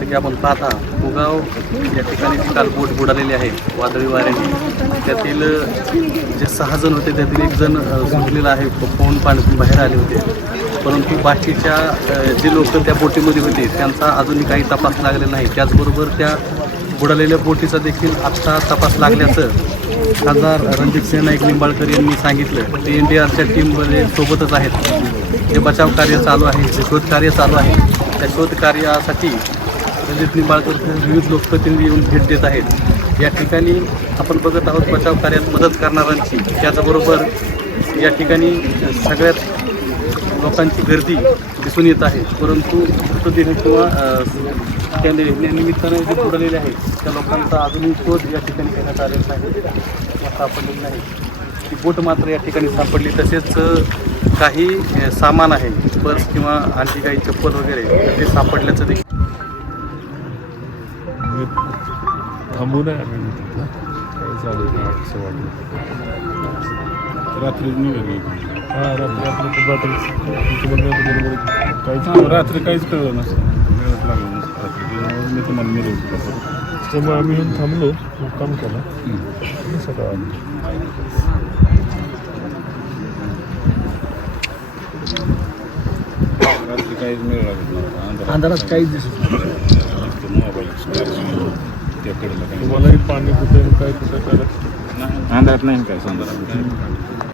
जसं की आपण पाहता उगाव या ठिकाणी काल बोट बुडालेली आहे वादळी वाऱ्याने. त्यातील जे सहा जण होते त्यातील एक जण सुटलेला आहे. पोहून पाण्यातून बाहेर आले होते. परंतु बाकीच्या जे लोक त्या बोटीमध्ये होते त्यांचा अजूनही काही तपास लागलेला नाही. त्याचबरोबर त्या बुडालेल्या बोटीचा देखील आत्ता तपास लागल्याचं खासदार रणजितसिंह नाईक निंबाळकर यांनी सांगितलं. ते एन डी आरच्या टीममध्ये सोबतच आहेत. जे बचाव कार्य चालू आहे जे शोध कार्य चालू आहे. त्या शोध कार्यासाठी रणजित निंबाळकर विविध लोकप्रतिनिधी येऊन भेट देत आहेत. या ठिकाणी आपण बघत आहोत बचाव कार्यात मदत करणाऱ्यांची. त्याचबरोबर या ठिकाणी सगळ्यात लोकांची गर्दी दिसून येत आहे. परंतु मृतदेह किंवा त्या नि- जे बुडलेले आहेत त्या लोकांचा अजूनही शोध या ठिकाणी घेण्यात आलेला नाही. किंवा सापडलेली नाही. ती बोट मात्र या ठिकाणी सापडली. तसेच काही सामान आहे पर्स किंवा आणखी काही चप्पल वगैरे ते सापडल्याचं देखील थांबू नये आम्ही तिथं काय झालं? नाही असं वाटलं. रात्री निघाली हा रात्री आपलं बरोबर. काहीच हां रात्री काहीच कळलं नसतं. वेळच लागला नसतं. रात्री मी तुम्हाला मिळवलं होतं त्यामुळे आम्ही येऊन थांबलो काम केलं. सकाळ अंधारात काहीच दिसत तुम्हालाही पाणी कुठे काय कुठे काय आंध्रात नाही काय संदर्भात